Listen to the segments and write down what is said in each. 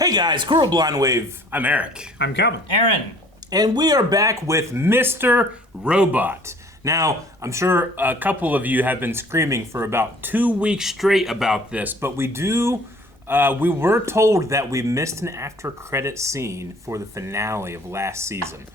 Hey guys, Coral Blind Wave. I'm Eric. I'm Calvin. Aaron. And we are back with Mr. Robot. Now, I'm sure a couple of you have been screaming for about 2 weeks straight about this, but we were told that we missed an after-credit scene for the finale of last season.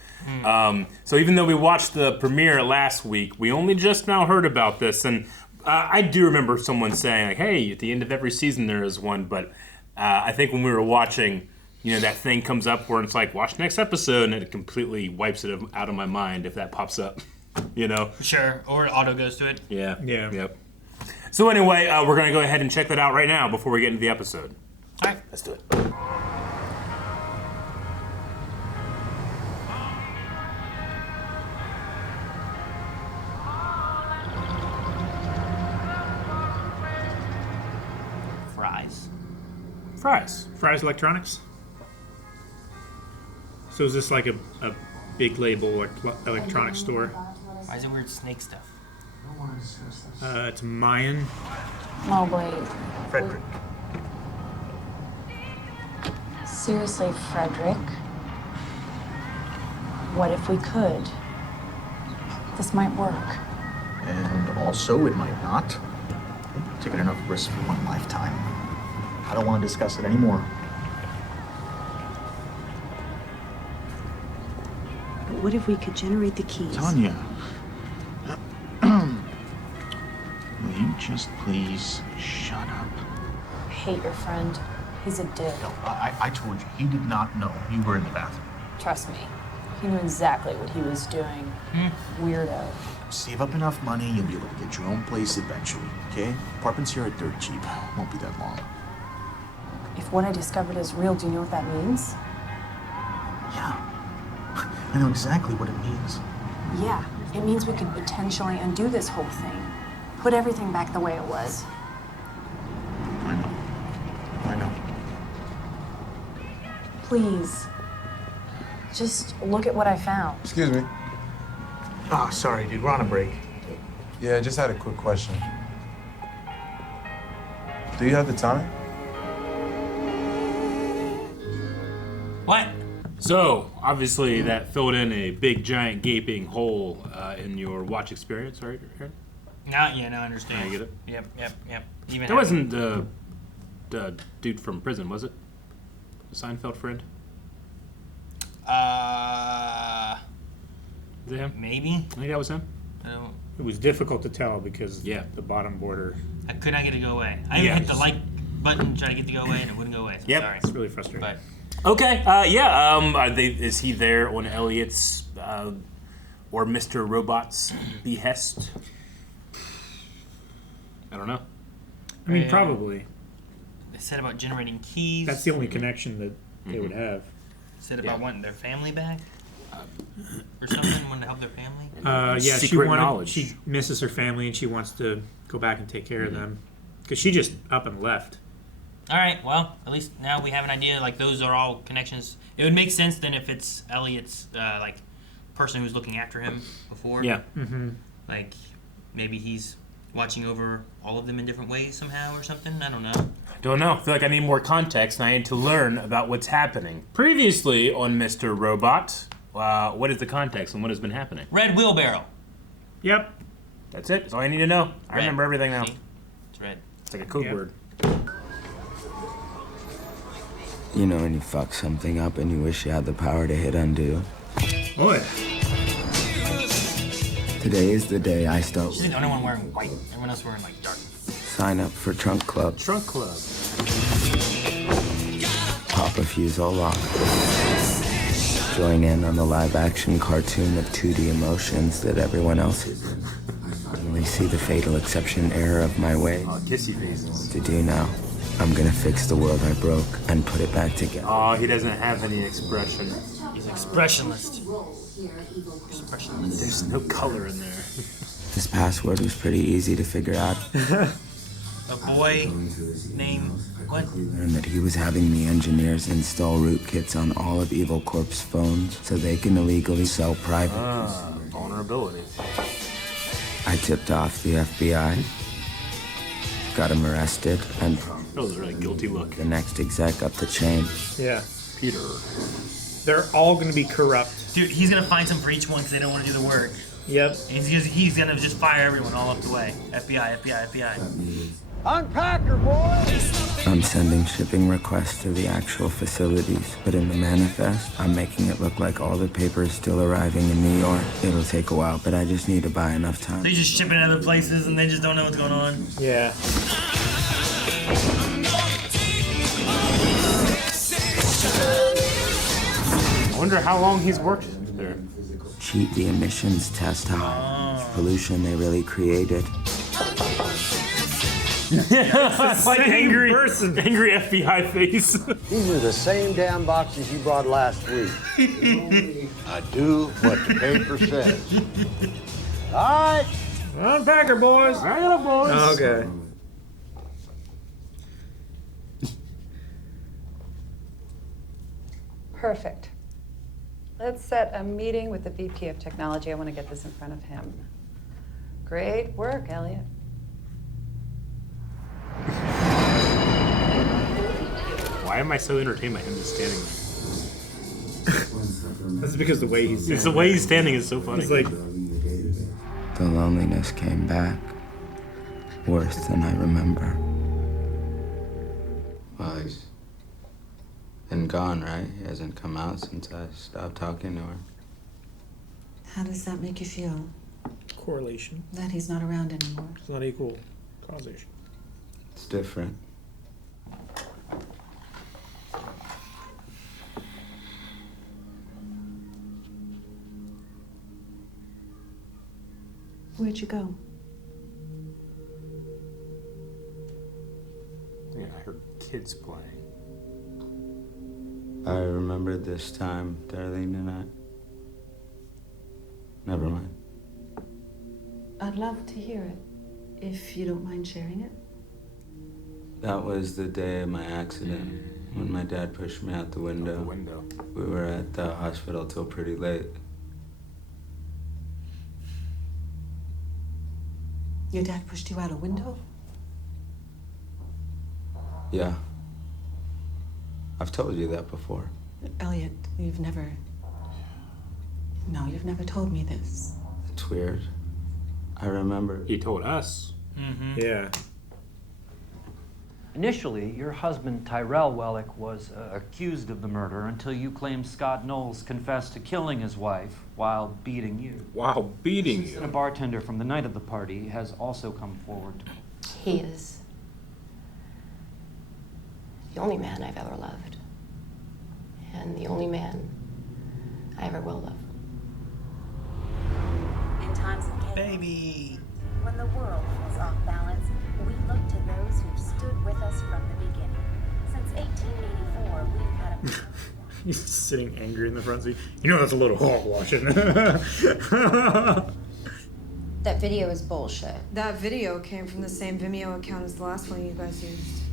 So even though we watched the premiere last week, we only just now heard about this, and I do remember someone saying, like, hey, at the end of every season there is one, but I think when we were watching, that thing comes up where it's like, watch next episode, and it completely wipes it out of my mind if that pops up, Sure, or auto goes to it. Yeah. Yeah. Yep. So anyway, we're going to go ahead and check that out right now before we get into the episode. All right. Let's do it. Fry's Electronics. So is this like a big label electronics store? Why is it weird snake stuff? It's Mayan. Oh, wait. Frederick. Seriously, Frederick? What if we could? This might work. And also, it might not. I've taken enough risks for one lifetime. I don't want to discuss it anymore. But what if we could generate the keys? Tanya. Will you just please shut up? I hate your friend. He's a dick. No, I told you, he did not know you were in the bathroom. Trust me. He knew exactly what he was doing. Weirdo. Save up enough money, you'll be able to get your own place eventually, okay? Apartments here are dirt cheap. Won't be that long. If what I discovered is real, do you know what that means? Yeah. I know exactly what it means. Yeah. It means we could potentially undo this whole thing. Put everything back the way it was. I know. Please. Just look at what I found. Excuse me. Oh, sorry, dude. We're on a break. Yeah, I just had a quick question. Do you have the time? What? So, obviously, that filled in a big, giant, gaping hole in your watch experience, right, Aaron? Now I understand. Now you get it? Yep. Even That wasn't the dude from prison, was it? The Seinfeld friend? Is it him? Maybe. I think that was him. I don't. It was difficult to tell because Yeah. the bottom border. I could not get it to go away. I even hit the like button, try to get it to go away, and it wouldn't go away. So Yep. sorry. It's really frustrating. But Okay, is he there on Elliot's or Mr. Robot's behest? I don't know. I mean, Yeah. probably. they said about generating keys. That's the only connection that they would have. Said about wanting their family back. Or something, wanting to help their family. Yeah, Secret knowledge. She misses her family and she wants to go back and take care of them. Because she just up and left. All right, well, at least now we have an idea. Like, those are all connections. It would make sense then if it's Elliot's, person who's looking after him before. Yeah. Like, maybe he's watching over all of them in different ways somehow or something. I don't know. Don't know. I feel like I need more context and I need to learn about what's happening. Previously on Mr. Robot, what is the context and what has been happening? Red wheelbarrow. Yep. That's it. That's all I need to know. I Red. remember everything now. See? It's red. It's like a code Yep. word. You know when you fuck something up and you wish you had the power to hit undo? Boy. Today is the day I start. She's the only one wearing white. Everyone else wearing, like, dark. Sign up for Trunk Club. Trunk Club. Pop a fuse all lock. Join in on the live-action cartoon of 2D emotions that everyone else is. Only see the fatal exception error of my way. Oh, kissy faces. To do now, I'm gonna fix the world I broke and put it back together. Oh, he doesn't have any expression. He's expressionless. Expressionless. There's no color in there. This password was pretty easy to figure out. A boy named what? Learned that he was having the engineers install rootkits on all of Evil Corp's phones so they can illegally sell private. Vulnerability. I tipped off the FBI. got him arrested, and That was a really guilty look. the next exec up the chain. Yeah. Peter. They're all going to be corrupt. Dude, he's gonna find some for each one because they don't want to do the work. Yep. And he's gonna just fire everyone all up the way. FBI, FBI, FBI. Unpack her, boys! I'm sending shipping requests to the actual facilities, but in the manifest, I'm making it look like all the paper is still arriving in New York. It'll take a while, but I just need to buy enough time. They just ship it other places and they just don't know what's going on. Yeah. I wonder how long he's worked there. Cheat the emissions test high. Pollution they really created. Like angry person. angry FBI face. These are the same damn boxes you brought last week. I do what the paper says. All right. Unpack her, boys. I got boys. Okay. Perfect. Let's set a meeting with the VP of Technology. I want to get this in front of him. Great work, Elliot. Why am I so entertained by him just standing there? This is because the way he's It's the way he's standing is so funny. He's like, The loneliness came back. Worse than I remember. Well, he's been gone, right? He hasn't come out since I stopped talking to her. How does that make you feel? correlation. That he's not around anymore. It's not equal causation. It's different. Where'd you go? Yeah, I heard kids playing. I remember this time, Darlene and I. Never mind. I'd love to hear it, if you don't mind sharing it. That was the day of my accident, when my dad pushed me out the window. We were at the hospital till pretty late. Your dad pushed you out a window? Yeah. I've told you that before. Elliot, you've never told me this. It's weird. I remember. He told us. Mm-hmm. Yeah. Initially, your husband, Tyrell Wellick, was accused of the murder until you claimed Scott Knowles confessed to killing his wife while beating you. Wow, beating you. And a bartender from the night of the party has also come forward. He is the only man I've ever loved. And the only man I ever will love. In times of chaos, baby, when the world feels off balance, we look to those who stood with us from the beginning. Since 1884, we've had a... He's sitting angry in the front seat. You know that's a little hogwash, isn't it? That video is bullshit. That video came from the same Vimeo account as the last one you guys used.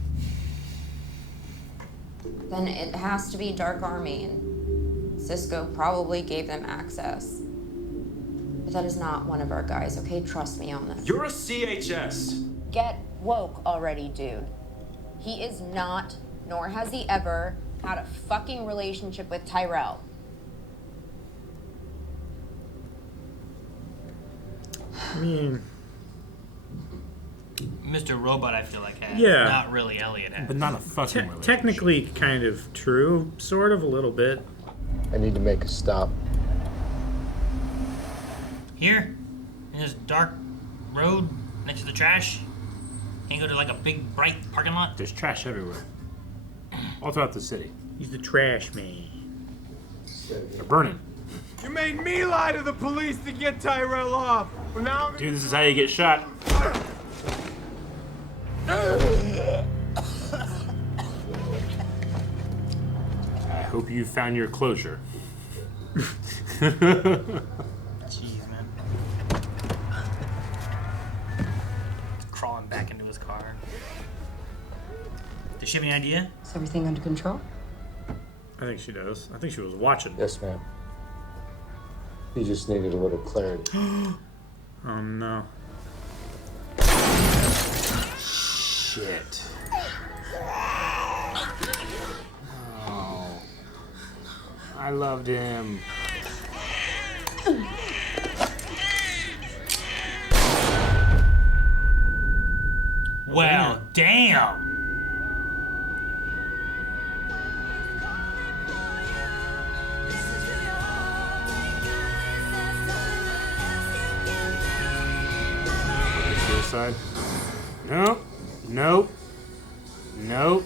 Then it has to be Dark Army, and Cisco probably gave them access. But that is not one of our guys, okay? Trust me on this. You're a CHS. Get woke already, dude. He is not, nor has he ever, had a fucking relationship with Tyrell. I mean... Mr. Robot, I feel like, had. Yeah. Not really Elliot had. But not a fucking relationship. Technically kind of true. Sort of, a little bit. I need to make a stop. Here, in this dark road next to the trash. Can't go to like a big, bright parking lot. There's trash everywhere. All throughout the city. He's the trash man. They're burning. You made me lie to the police to get Tyrell off. Well, now I'm... Dude, this is how you get shot. I hope you found your closure. Jeez, man. Crawling back into his car. Does she have any idea? Is everything under control? I think she does. I think she was watching. Yes, ma'am. He just needed a little clarity. Oh no. shit. Oh. I loved him. Well, damn. Suicide? Nope. Nope. Nope.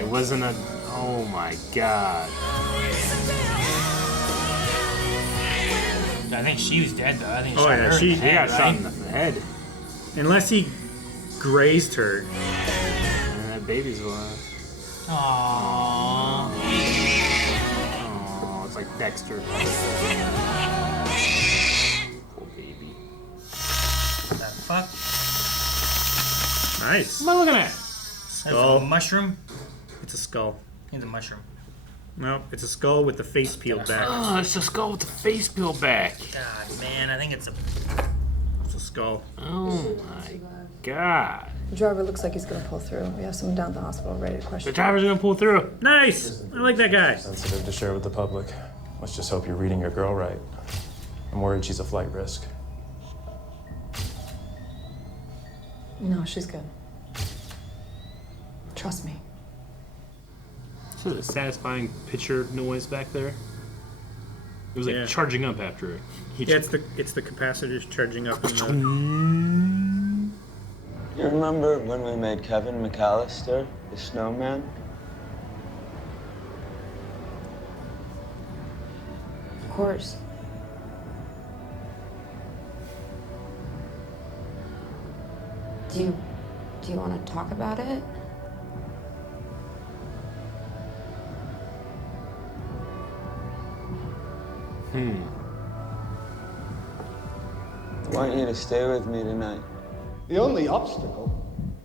It wasn't a. Oh my god. I think she was dead though. I think Oh, shot yeah, her she- in the head, He got shot right? in the head. Unless he grazed her. And that baby's alive. Aww. Oh, it's like Dexter. Poor baby. What the fuck? Nice. What am I looking at? That's Skull. a mushroom? It's a skull. It's a mushroom. No, it's a skull with the face peeled back. Oh, it's a skull with the face peeled back. God, man, I think it's a... It's a skull. Oh my god. The driver looks like he's gonna pull through. We have someone down at the hospital ready to question. The driver's gonna pull through. Nice! I like that guy. Sensitive to share with the public. Let's just hope you're reading your girl right. I'm worried she's a flight risk. No, she's good. Trust me. This is a satisfying picture noise back there. It was like Yeah. charging up after it. Yeah, it's the capacitors charging up in the. You remember when we made Kevin McAllister the snowman? Of course. Do you want to talk about it? I want you to stay with me tonight. The only obstacle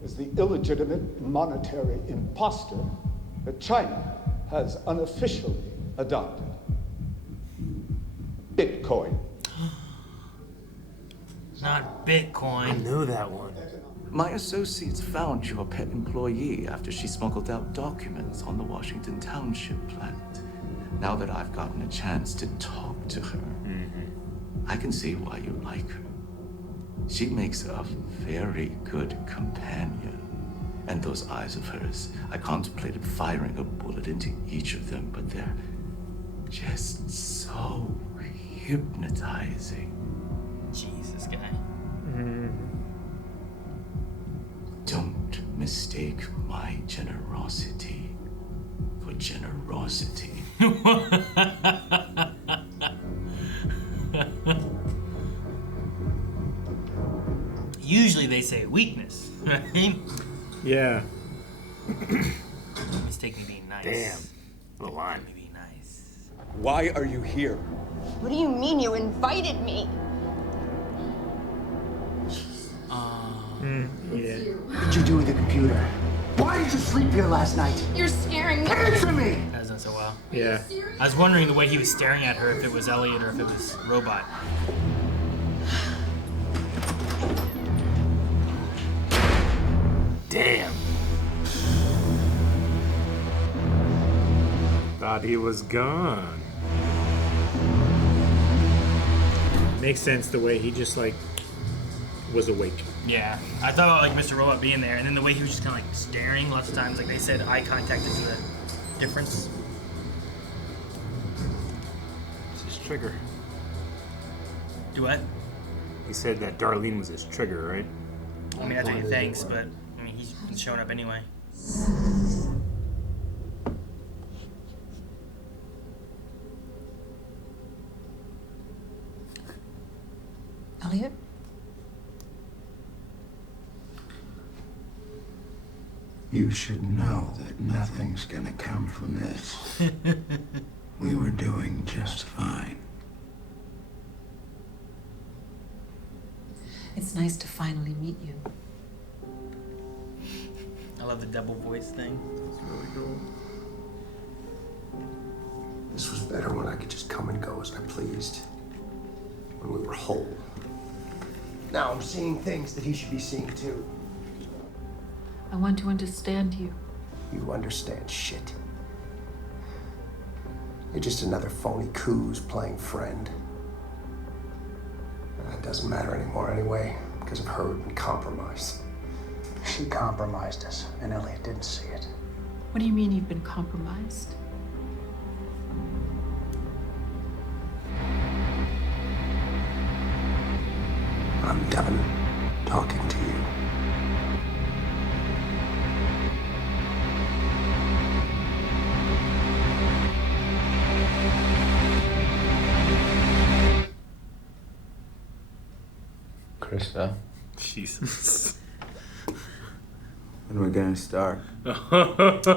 is the illegitimate monetary imposter that China has unofficially adopted. Bitcoin. Not Bitcoin. I know that one. My associates found your pet employee after she smuggled out documents on the Washington Township plant. Now that I've gotten a chance to talk to her, I can see why you like her. She makes a very good companion. And those eyes of hers, I contemplated firing a bullet into each of them, but they're just so hypnotizing. Jesus, guy. Don't mistake my generosity for generosity. Usually they say weakness, right? Yeah. Mistake me being nice. Damn. The line. Me being nice. Why are you here? What do you mean you invited me? Yeah. What did you do with the computer? Why did you sleep here last night? You're scaring me. Answer me! That was done so well. Yeah. I was wondering the way he was staring at her, if it was Elliot or if it was Robot. Damn. Thought he was gone. Makes sense the way he just like was awake. Yeah, I thought about like Mr. Robot being there, and then the way he was just kind of like staring. Lots of times, like they said, eye contact is the difference. It's his trigger. Do what? He said that Darlene was his trigger, right? I mean, that's what he thinks, but I mean, he's been showing up anyway. Elliot? You should know that nothing's gonna come from this. We were doing just fine. It's nice to finally meet you. I love the double voice thing. It's really cool. This was better when I could just come and go as I pleased. When we were whole. Now I'm seeing things that he should be seeing too. I want to understand you. You understand shit. You're just another phony coos playing friend. That doesn't matter anymore anyway, because of her and compromise. She compromised us, and Elliot didn't see it. What do you mean you've been compromised? I'm done talking to you. Krista, Jesus. when we're gonna start? Awareness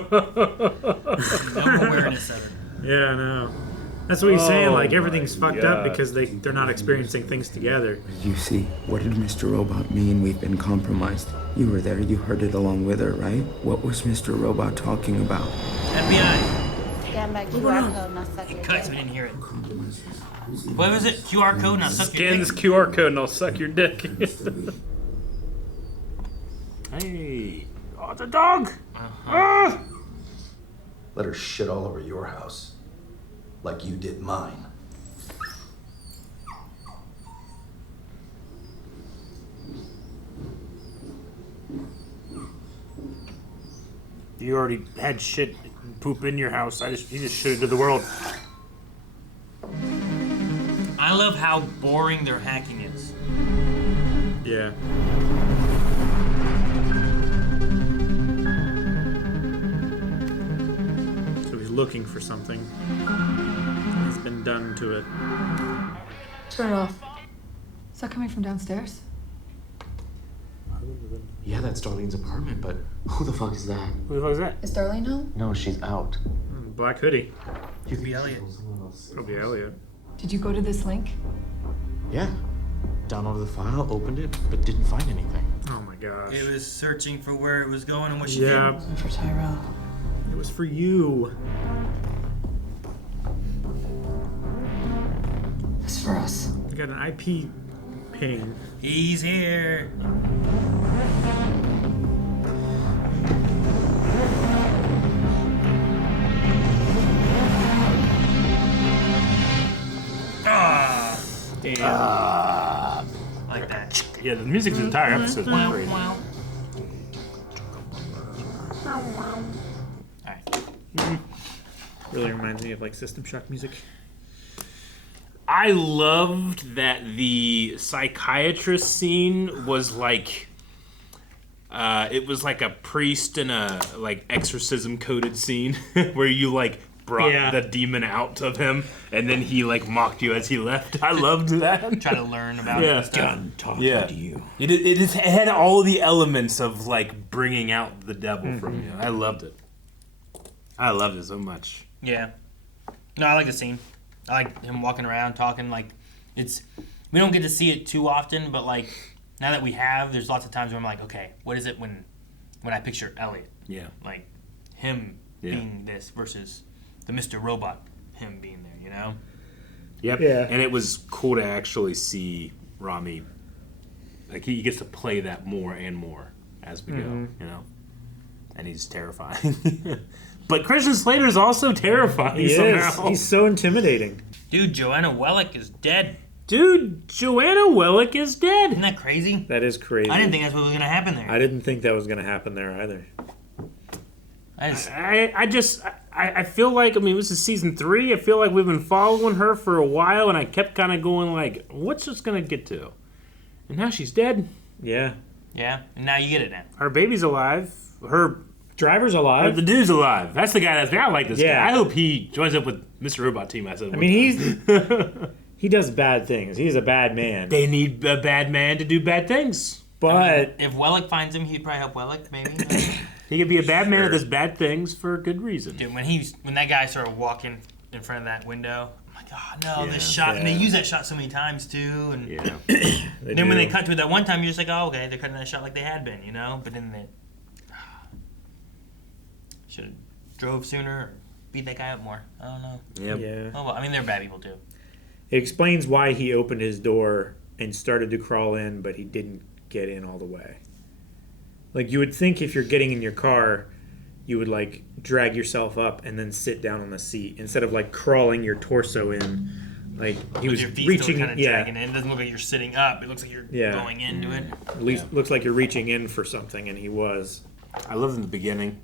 of it. Yeah, I know. That's what he's saying. Like, everything's my fucked up God. because they're not experiencing things together. You see, what did Mr. Robot mean we've been compromised? You were there, you heard it along with her, right? What was Mr. Robot talking about? FBI. Scan back QR code, now suck It your cuts, dick. we didn't hear it. What was it? QR code, now suck your Scan dick. this QR code and I'll suck your dick. Hey. Oh, the dog! Ah! Let her shit all over your house. Like you did mine. You already had shit and poop in your house. You just shit it to the world. I love how boring their hacking is. Yeah. So he's looking for something. It's been done to it. Turn it off. Is that coming from downstairs? Yeah, that's Darlene's apartment, but who the fuck is that? Who the fuck is that? Is Darlene home? No, she's out. Black hoodie. Could be Elliot. Probably Elliot. Did you go to this link? Yeah. Downloaded the file, opened it, but didn't find anything. Oh my gosh. It was searching for where it was going and what she Yeah. did. For Tyrell. It was for you. It's for us. I got an IP ping. He's here. Ah. Damn. Like that. Yeah, the music's the entire episode is Wow, great. wow. Really reminds me of like System Shock music. I loved that the psychiatrist scene was like, it was like a priest in a like exorcism coded scene where you like brought the demon out of him and then he like mocked you as he left. I loved that. Try to learn about it. And stuff. Done talking to you. It had all the elements of like bringing out the devil from you. I loved it. I loved it so much. Yeah. No, I like the scene. I like him walking around talking. Like, it's, we don't get to see it too often, but like now that we have, there's lots of times where I'm like, okay, what is it when I picture Elliot? Yeah. Like him being this versus the Mr. Robot, him being there, you know? Yep. Yeah. And it was cool to actually see Rami. Like he gets to play that more and more as we go, you know? And he's terrifying. But Christian Slater is also terrifying somehow. He's so intimidating. Dude, Joanna Wellick is dead. Dude, Joanna Wellick is dead. Isn't that crazy? That is crazy. I didn't think that's what was going to happen there. I didn't think that was going to happen there either. I feel like, I mean, this is season 3. I feel like we've been following her for a while, and I kept kind of going like, what's this going to get to? And now she's dead. Yeah. Yeah, and now you get it now. Her baby's alive. Her driver's alive. The dude's alive. That's the guy that's I like this Yeah. guy. I hope he joins up with Mr. Robot Team. I said. I mean, he does bad things. He's a bad man. They need a bad man to do bad things. But if Wellick finds him, he'd probably help Wellick, maybe. He could be a bad man that does bad things for a good reason. Dude, when that guy started walking in front of that window, I'm like, oh no, Yeah, this shot. And they yeah. use that shot so many times too. And Yeah. then when they cut to it that one time, you're just like, oh, okay, they're cutting that shot like they had been, you know? But then they should have drove sooner or beat that guy up more. I don't know. Yep. Yeah. Oh, well, I mean, they're bad people too. It explains why he opened his door and started to crawl in, but he didn't get in all the way. Like, you would think if you're getting in your car, you would, like, drag yourself up and then sit down on the seat instead of, like, crawling your torso in. Like, he was your feet reaching, still kind of dragging in. It doesn't look like you're sitting up. It looks like you're going into it. At least looks like you're reaching in for something, and he was. I loved in the beginning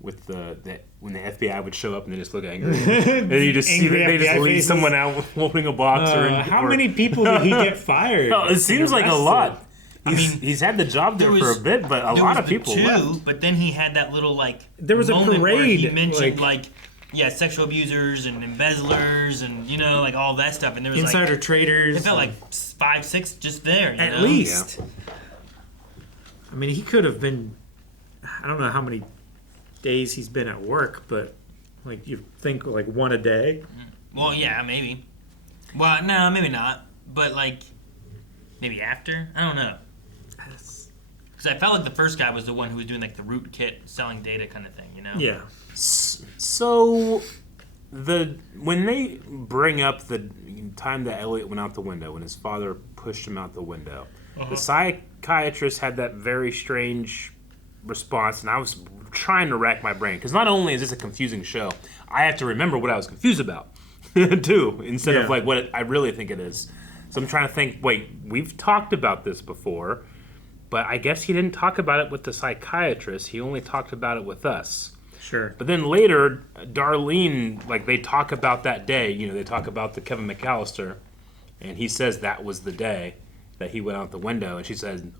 with the when the FBI would show up and they just look angry, and you just see that they just leave someone out holding a box. How many people did he get fired? No, it seems like a lot. He's had the job there for a bit, but a lot of people left. But then he had that little there was a moment where parade. he mentioned sexual abusers and embezzlers and like all that stuff, and there was insider traders. It felt like 5, 6 just there. At least. Yeah. I mean, he could have been. I don't know how many days he's been at work, but like you think like one a day. Well, yeah, maybe. Well, no, maybe not. But like maybe after. I don't know. Because I felt like the first guy was the one who was doing like the rootkit selling data kind of thing. Yeah. So when they bring up the time that Elliot went out the window, when his father pushed him out the window, the psychiatrist had that very strange response, and I was trying to rack my brain because not only is this a confusing show, I have to remember what I was confused about too, instead of like what I really think it is. So I'm trying to think. Wait, we've talked about this before, but I guess he didn't talk about it with the psychiatrist. He only talked about it with us. Sure. But then later, Darlene, like they talk about that day. They talk about the Kevin McAllister, and he says that was the day that he went out the window, and she said,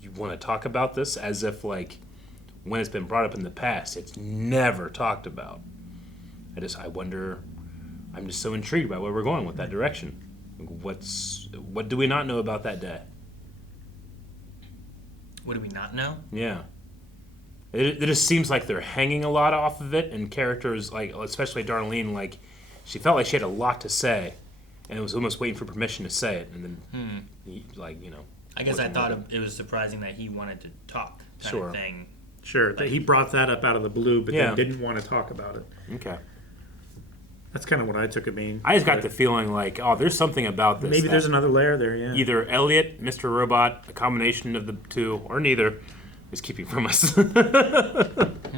"You want to talk about this?" As if like when it's been brought up in the past, it's never talked about. I wonder. I'm just so intrigued by where we're going with that direction. What do we not know about that day? What do we not know? Yeah. It just seems like they're hanging a lot off of it, and characters, like especially Darlene, like she felt like she had a lot to say, and it was almost waiting for permission to say it, and then, I guess I thought it was surprising that he wanted to talk kind of thing. Sure, that he brought that up out of the blue, but then didn't want to talk about it. Okay. That's kind of what I took it mean. I just got the feeling like, there's something about this. Maybe there's another layer there, yeah. Either Elliot, Mr. Robot, a combination of the two, or neither, is keeping from us. I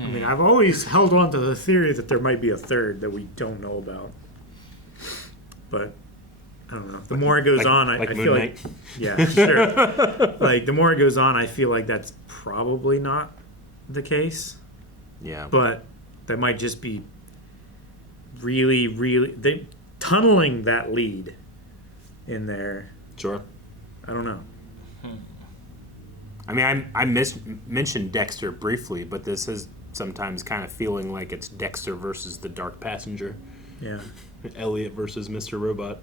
mean, I've always held on to the theory that there might be a third that we don't know about. But, I don't know. The more it goes on, I feel like... Yeah, sure. Like, the more it goes on, I feel like that's probably not the case. Yeah. But that might just be really tunneling that lead in there. Sure. I don't know. I mean, I mentioned Dexter briefly, but this is sometimes kind of feeling like it's Dexter versus the Dark Passenger. Yeah. Elliot versus Mr. Robot.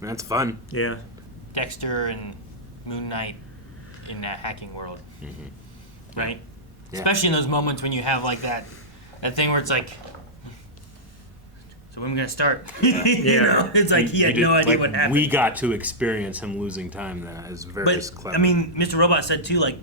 And that's fun. Yeah. Dexter and Moon Knight in that hacking world. Mm-hmm. Right? Yeah. Especially in those moments when you have like that thing where it's like, so when are we going to start? Yeah. It's like he had no idea what happened. We got to experience him losing time then. It was very clever. I mean, Mr. Robot said too, like,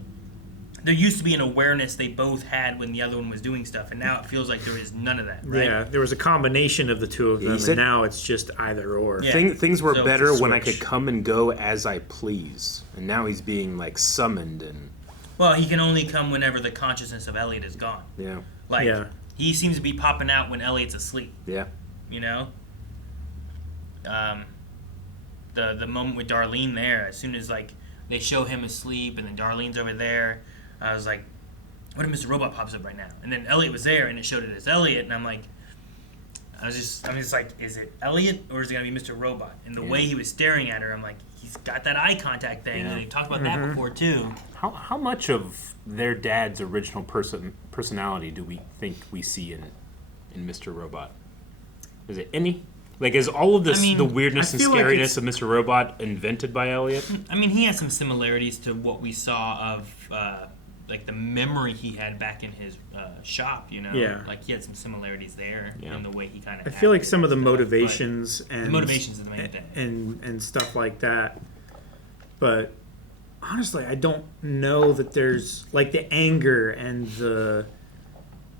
there used to be an awareness they both had when the other one was doing stuff, and now it feels like there is none of that, right? Yeah, there was a combination of the two of them, and now it's just either or. Yeah. Things were better when I could come and go as I please, and now he's being, like, summoned and... Well, he can only come whenever the consciousness of Elliot is gone. Yeah. Like, he seems to be popping out when Elliot's asleep. Yeah. You know? The moment with Darlene there, as soon as, like, they show him asleep and then Darlene's over there, I was like, what if Mr. Robot pops up right now? And then Elliot was there and it showed it as Elliot, and I'm like, I'm just like, is it Elliot or is it going to be Mr. Robot? And the way he was staring at her, I'm like, he's got that eye contact thing, and they talked about that before, too. How much of their dad's original personality do we think we see in Mr. Robot? Is it any? Like, is all of this, the weirdness and scariness of Mr. Robot invented by Elliot? I mean, he has some similarities to what we saw of, like, the memory he had back in his shop, you know? Yeah. Like, he had some similarities there in the way he kind of... I feel like some of the motivations and... The motivations are the main thing. And stuff like that. But, honestly, I don't know that there's... Like, the anger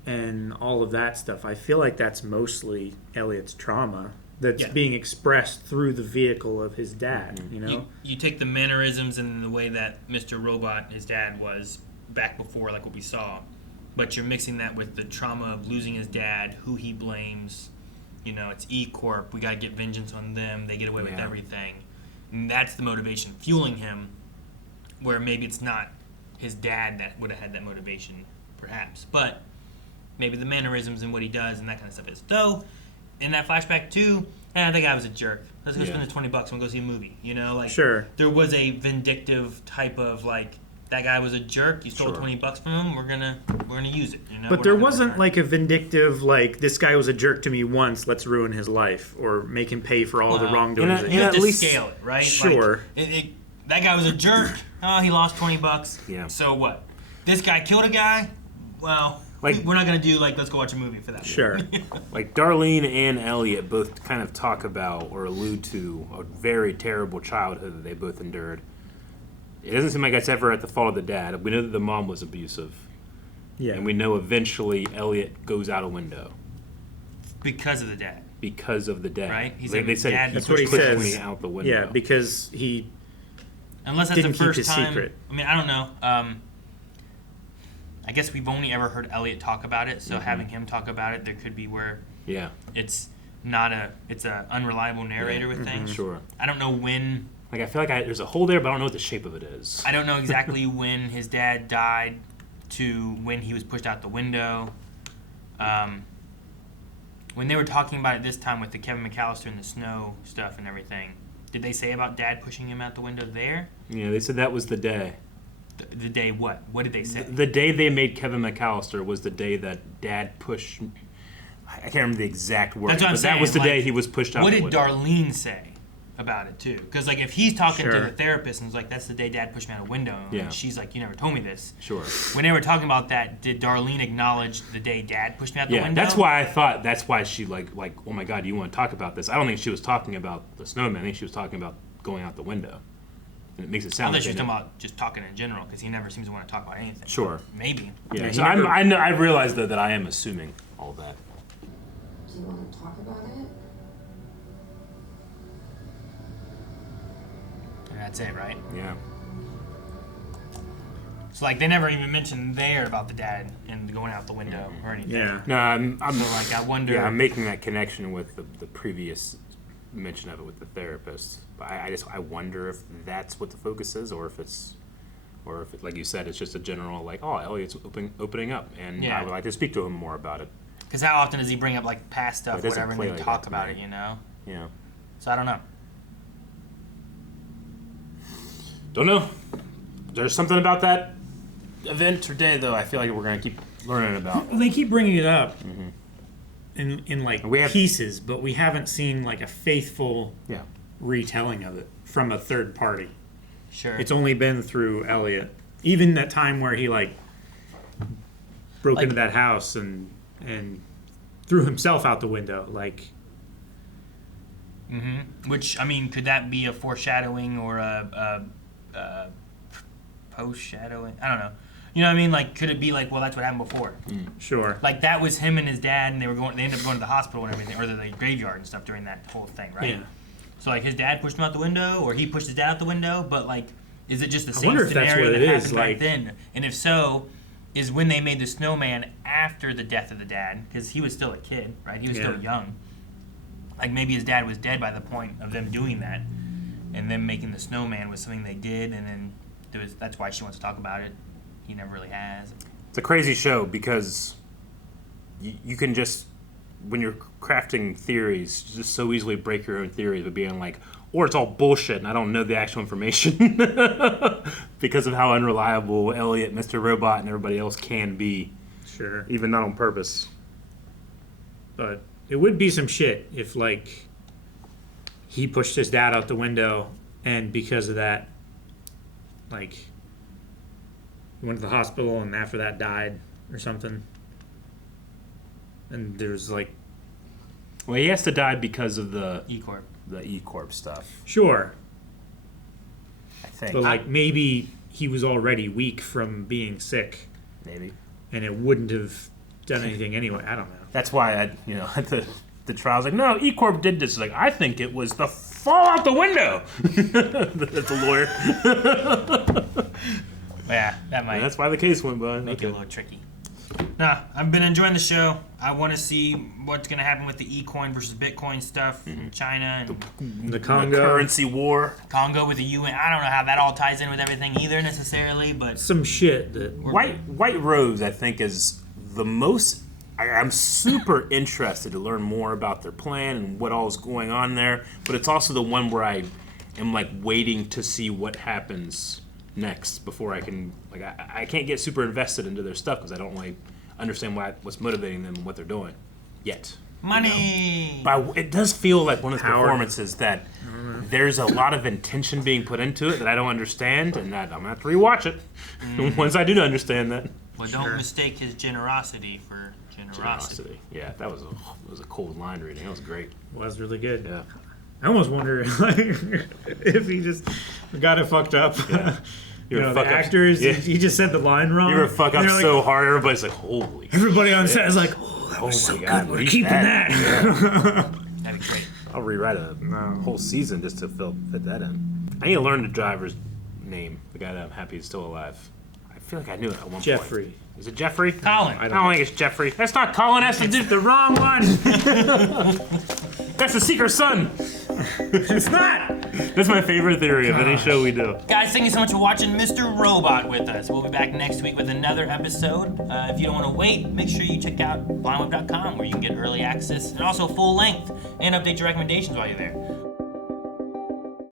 and all of that stuff, I feel like that's mostly Elliot's trauma. that's being expressed through the vehicle of his dad. You know, you take the mannerisms and the way that Mr. Robot, his dad, was back before, like what we saw, but you're mixing that with the trauma of losing his dad, who he blames. You know, it's E Corp. We gotta get vengeance on them. They get away with everything, and that's the motivation fueling him. Where maybe it's not his dad that would have had that motivation, perhaps, but maybe the mannerisms and what he does and that kind of stuff is. Though, in that flashback too, that guy was a jerk. Let's go spend the $20 and go see a movie. You know, like there was a vindictive type of like that guy was a jerk. You stole $20 from him. We're gonna use it. You know, but there wasn't like a vindictive like this guy was a jerk to me once. Let's ruin his life or make him pay for all the wrongdoings. You have to scale it, right? Sure. Like, that guy was a jerk. Oh, he lost $20. Yeah. So what? This guy killed a guy. Well, we're not gonna do like let's go watch a movie for that. Sure. Like Darlene and Elliot both kind of talk about or allude to a very terrible childhood that they both endured. It doesn't seem like it's ever at the fault of the dad. We know that the mom was abusive. Yeah. And we know eventually Elliot goes out a window. Because of the dad. Because of the dad. Right? He's like they said, dad, that's what he says. Me out the window. Yeah, because he unless that's didn't the first keep his time. secret. I mean, I don't know. I guess we've only ever heard Elliot talk about it, so having him talk about it, there could be where it's not it's an unreliable narrator with things. Sure. I don't know when. Like I feel like there's a hole there, but I don't know what the shape of it is. I don't know exactly when his dad died to when he was pushed out the window. When they were talking about it this time with the Kevin McAllister and the snow stuff and everything, did they say about dad pushing him out the window there? Yeah, they said that was the day. The day what? What did they say? The day they made Kevin McAllister was the day that dad pushed. I can't remember the exact word, That's what I'm but saying. that was the day he was pushed out. What the did window. Darlene say about it too? Because like if he's talking Sure. to the therapist and is like, "That's the day Dad pushed me out a window," Yeah. and she's like, "You never told me this." Sure. When they were talking about that, did Darlene acknowledge the day Dad pushed me out the Yeah, window? that's why I thought. That's why she like, oh my God, you want to talk about this? I don't think she was talking about the snowman. I think she was talking about going out the window. And it makes it I sound thought like she was they talking know. about just talking in general because he never seems to want to talk about anything. Sure. Maybe. Yeah. So I know. I realize though that I am assuming all that. Do you want to talk about it? And that's it, right? Yeah. So like they never even mentioned there about the dad and going out the window or anything. Yeah. No, I'm So like I wonder. Yeah, I'm making that connection with the previous mention of it with the therapist. But I wonder if that's what the focus is, or if it's, like you said, it's just a general like, oh, Elliot's opening up, and Yeah. I would like to speak to him more about it. Because how often does he bring up like past stuff, It doesn't whatever, and play they like talk that about to it, me. you know? Yeah. So I don't know. Don't know. There's something about that event or day, though, I feel like we're going to keep learning about. Well, they keep bringing it up in like We have- pieces, but we haven't seen like a faithful Yeah. retelling of it from a third party. Sure. It's only been through Elliot. Even that time where he like broke Like- into that house and threw himself out the window. Like, Which, I mean, could that be a foreshadowing or a post-shadowing? I don't know. You know what I mean? Like, could it be like, well, that's what happened before? Sure. Like, that was him and his dad, and they ended up going to the hospital and everything, or the graveyard and stuff during that whole thing, right? Yeah. So, like, his dad pushed him out the window, or he pushed his dad out the window, but, like, is it just the I same wonder if that's scenario what that it happened is, back like- then? And if so, is when they made the snowman after the death of the dad, because he was still a kid, right? He was still young. Like, maybe his dad was dead by the point of them doing that, and them making the snowman was something they did, and then that's why she wants to talk about it. He never really has. It's a crazy show because you can just, when you're crafting theories, you just so easily break your own theories by being like, or it's all bullshit and I don't know the actual information because of how unreliable Elliot, Mr. Robot, and everybody else can be. Sure. Even not on purpose. but it would be some shit if like he pushed his dad out the window and because of that, like, he went to the hospital and after that died or something. And there's like, well, he has to die because of the E Corp. The E Corp stuff. Sure. I think. But like maybe he was already weak from being sick. Maybe. And it wouldn't have done anything anyway. I don't know. That's why I, the trial's like, no, E Corp did this. Like, I think it was the fall out the window. That's a lawyer. Yeah, that might. And that's why the case went by. Make it a little tricky. Nah, I've been enjoying the show. I want to see what's going to happen with the E-coin versus Bitcoin stuff in China and the Congo currency war. Congo with the UN. I don't know how that all ties in with everything either necessarily, but some shit that White Rose, I think, is the most. I'm super interested to learn more about their plan and what all is going on there. But it's also the one where I am like waiting to see what happens next before I can I can't get super invested into their stuff because I don't really understand what's motivating them and what they're doing yet. Money. You know? But it does feel like one of those performances that there's a lot of intention being put into it that I don't understand, and that I'm gonna have to rewatch it once I do understand that. Well, don't mistake his generosity for generosity. Yeah, that was a cold line reading. That was great. It was really good. Yeah. I almost wonder if he just got it fucked up. Yeah. You know, the actors, he just said the line wrong. You were fuck up so hard, everybody's like, holy everybody on shit. set is like, oh, that was so God, good. We're keeping that. That'd be great. I'll rewrite a whole season just to fit that in. I need to learn the driver's name, the guy that I'm happy is still alive. I feel like I knew it at one Jeffrey. point. Is it Jeffrey? Colin. I don't think it's Jeffrey. That's not Colin. That's the wrong one. That's the Secret Son. It's not. That's my favorite theory of any show we do. Guys, thank you so much for watching Mr. Robot with us. We'll be back next week with another episode. If you don't want to wait, make sure you check out blindweb.com where you can get early access and also full length and update your recommendations while you're there.